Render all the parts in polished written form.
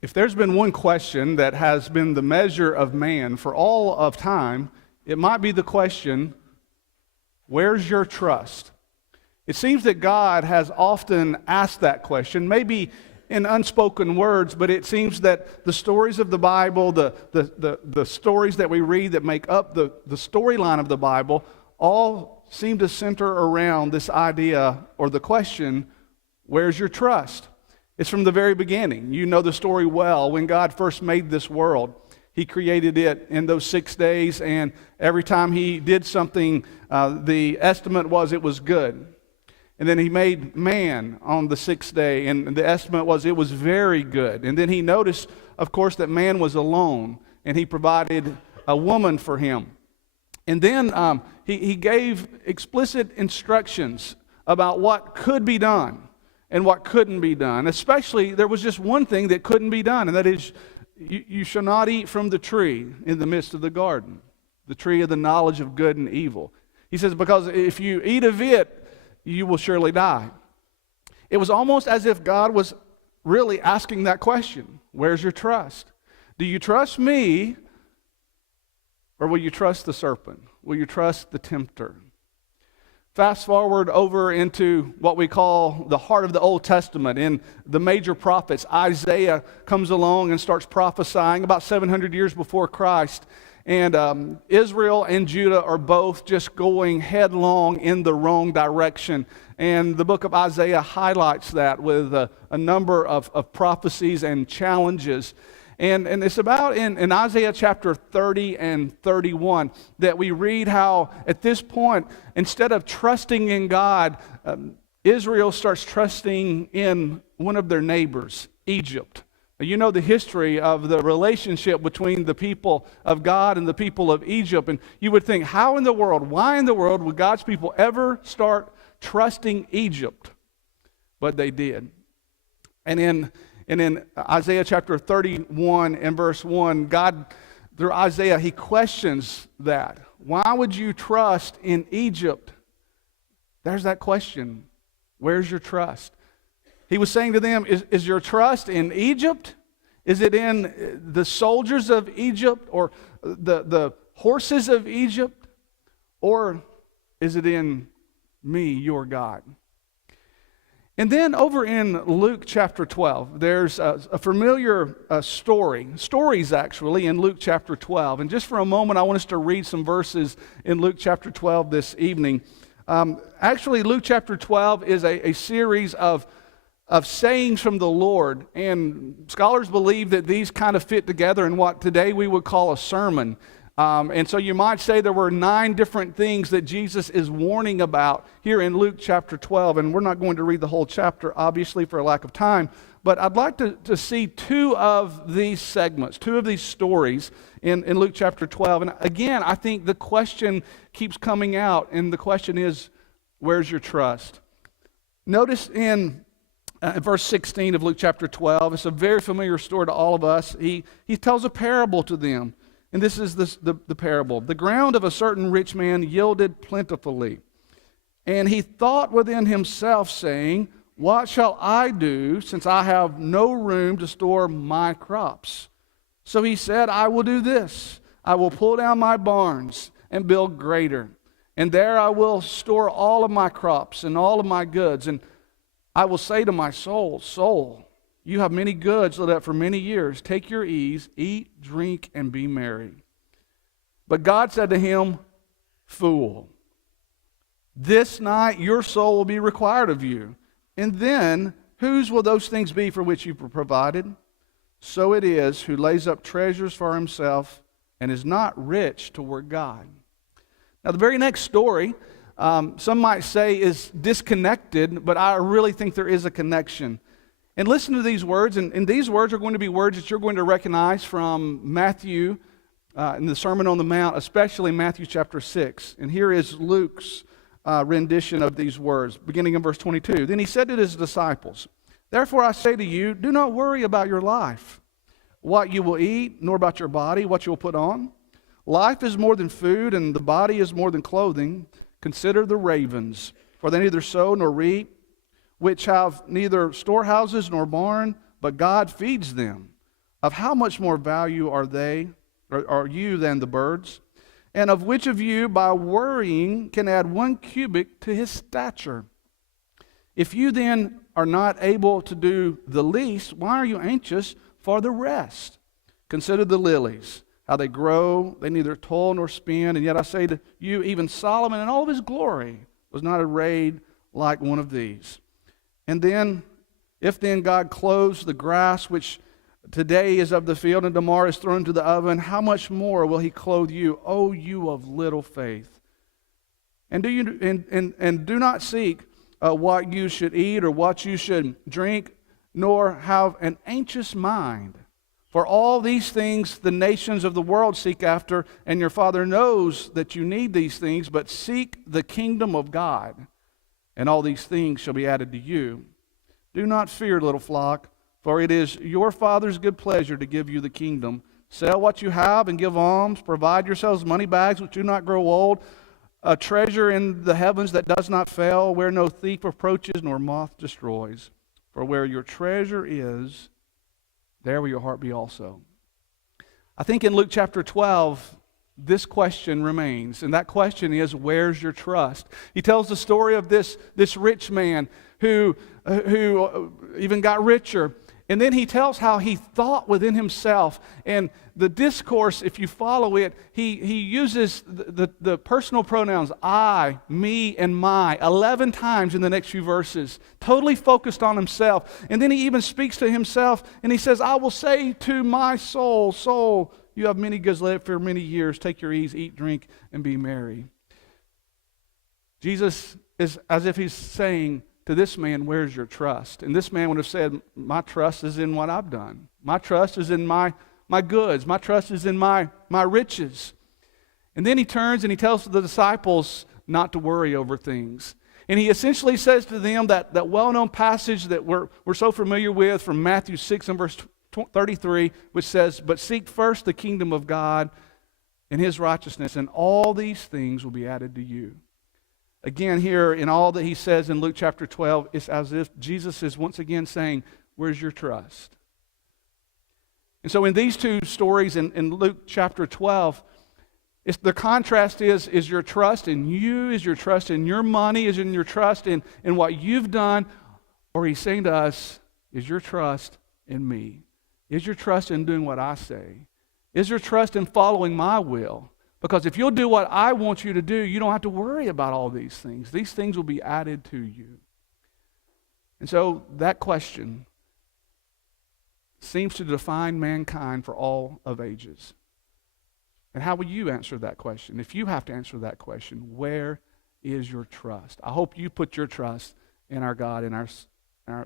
If there's been one question that has been the measure of man for all of time, it might be the question, where's your trust? It seems that God has often asked that question, maybe in unspoken words, but it seems that the stories of the Bible, the stories that we read that make up the storyline of the Bible, all seem to center around this idea or the question, where's your trust? It's from the very beginning. You know the story well. When God first made this world, He created it in those 6 days, and every time He did something, the estimate was it was good. And then He made man on the 6th day, and the estimate was it was very good. And then He noticed, of course, that man was alone, and He provided a woman for him. And then he gave explicit instructions about what could be done and what couldn't be done. Especially, there was just one thing that couldn't be done, and that is, you shall not eat from the tree in the midst of the garden, the tree of the knowledge of good and evil. He says, because if you eat of it, you will surely die. It was almost as if God was really asking that question. Where's your trust? Do you trust me, or will you trust the serpent? Will you trust the tempter? Fast forward over into what we call the heart of the Old Testament. In the major prophets, Isaiah comes along and starts prophesying about 700 years before Christ. And Israel and Judah are both just going headlong in the wrong direction. And the book of Isaiah highlights that with a number of prophecies and challenges. And it's about in Isaiah chapter 30 and 31 that we read how at this point, instead of trusting in God, Israel starts trusting in one of their neighbors, Egypt. Now, you know the history of the relationship between the people of God and the people of Egypt. And you would think, how in the world, why in the world would God's people ever start trusting Egypt? But they did. And in Isaiah chapter 31 and verse 1, God, through Isaiah, He questions that. Why would you trust in Egypt? There's that question. Where's your trust? He was saying to them, is your trust in Egypt? Is it in the soldiers of Egypt or the horses of Egypt? Or is it in me, your God? And then over in Luke chapter 12, there's a familiar stories actually in Luke chapter 12. And just for a moment, I want us to read some verses in Luke chapter 12 this evening. Actually, Luke chapter 12 is a series of sayings from the Lord. And scholars believe that these kind of fit together in what today we would call a sermon. And so you might say there were 9 different things that Jesus is warning about here in Luke chapter 12. And we're not going to read the whole chapter, obviously, for a lack of time. But I'd like to see 2 of these segments, 2 of these stories in Luke chapter 12. And again, I think the question keeps coming out. And the question is, where's your trust? Notice in verse 16 of Luke chapter 12, it's a very familiar story to all of us. He tells a parable to them. And this is the parable. The ground of a certain rich man yielded plentifully. And he thought within himself, saying, what shall I do, since I have no room to store my crops? So he said, I will do this. I will pull down my barns and build greater. And there I will store all of my crops and all of my goods. And I will say to my soul, soul, you have many goods laid up for many years. Take your ease, eat, drink, and be merry. But God said to him, fool, this night your soul will be required of you. And then, whose will those things be for which you were provided? So it is who lays up treasures for himself and is not rich toward God. Now, the very next story, some might say is disconnected, but I really think there is a connection. And listen to these words, and these words are going to be words that you're going to recognize from Matthew in the Sermon on the Mount, especially Matthew chapter 6. And here is Luke's rendition of these words, beginning in verse 22. Then he said to his disciples, therefore I say to you, do not worry about your life, what you will eat, nor about your body, what you will put on. Life is more than food, and the body is more than clothing. Consider the ravens, for they neither sow nor reap, which have neither storehouses nor barn, but God feeds them. Of how much more value are you than the birds? And of which of you, by worrying, can add 1 cubit to his stature? If you then are not able to do the least, why are you anxious for the rest? Consider the lilies, how they grow, they neither toil nor spin, and yet I say to you, even Solomon in all of his glory was not arrayed like one of these. And then, if then God clothes the grass, which today is of the field and tomorrow is thrown into the oven, how much more will he clothe you, O you of little faith? And do not seek what you should eat or what you should drink, nor have an anxious mind. For all these things the nations of the world seek after, and your Father knows that you need these things, but seek the kingdom of God, and all these things shall be added to you. Do not fear, little flock, for it is your Father's good pleasure to give you the kingdom. Sell what you have and give alms. Provide yourselves money bags which do not grow old, a treasure in the heavens that does not fail, where no thief approaches nor moth destroys. For where your treasure is, there will your heart be also. I think in Luke chapter 12, this question remains, and that question is, where's your trust? He tells the story of this rich man who even got richer. And then he tells how he thought within himself. And the discourse, if you follow it, he uses the personal pronouns I, me, and my 11 times in the next few verses, totally focused on himself. And then he even speaks to himself, and he says, I will say to my soul, soul, you have many goods laid for many years. Take your ease, eat, drink, and be merry. Jesus is as if he's saying to this man, where's your trust? And this man would have said, my trust is in what I've done. My trust is in my goods. My trust is in my riches. And then he turns and he tells the disciples not to worry over things. And he essentially says to them that well-known passage that we're so familiar with from Matthew 6 and verse 33, which says, but seek first the kingdom of God and his righteousness, and all these things will be added to you. Again, here in all that he says in Luke chapter 12, it's as if Jesus is once again saying, where's your trust? And so in these two stories in Luke chapter 12, the contrast is your trust in you, is your trust in your money, is in your trust in what you've done, or he's saying to us, is your trust in me? Is your trust in doing what I say? Is your trust in following my will? Because if you'll do what I want you to do, you don't have to worry about all these things. These things will be added to you. And so that question seems to define mankind for all of ages. And how will you answer that question? If you have to answer that question, where is your trust? I hope you put your trust in our God and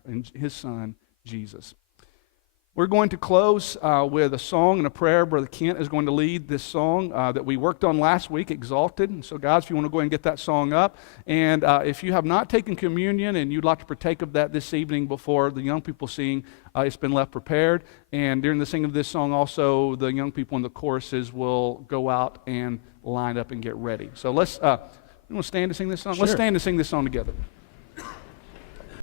in his Son, Jesus. We're going to close with a song and a prayer. Brother Kent is going to lead this song that we worked on last week, Exalted. And so guys, if you want to go ahead and get that song up. And if you have not taken communion and you'd like to partake of that this evening before the young people sing, it's been left prepared. And during the singing of this song also, the young people in the choruses will go out and line up and get ready. So let's, you want to stand to sing this song? Sure. Let's stand to sing this song together.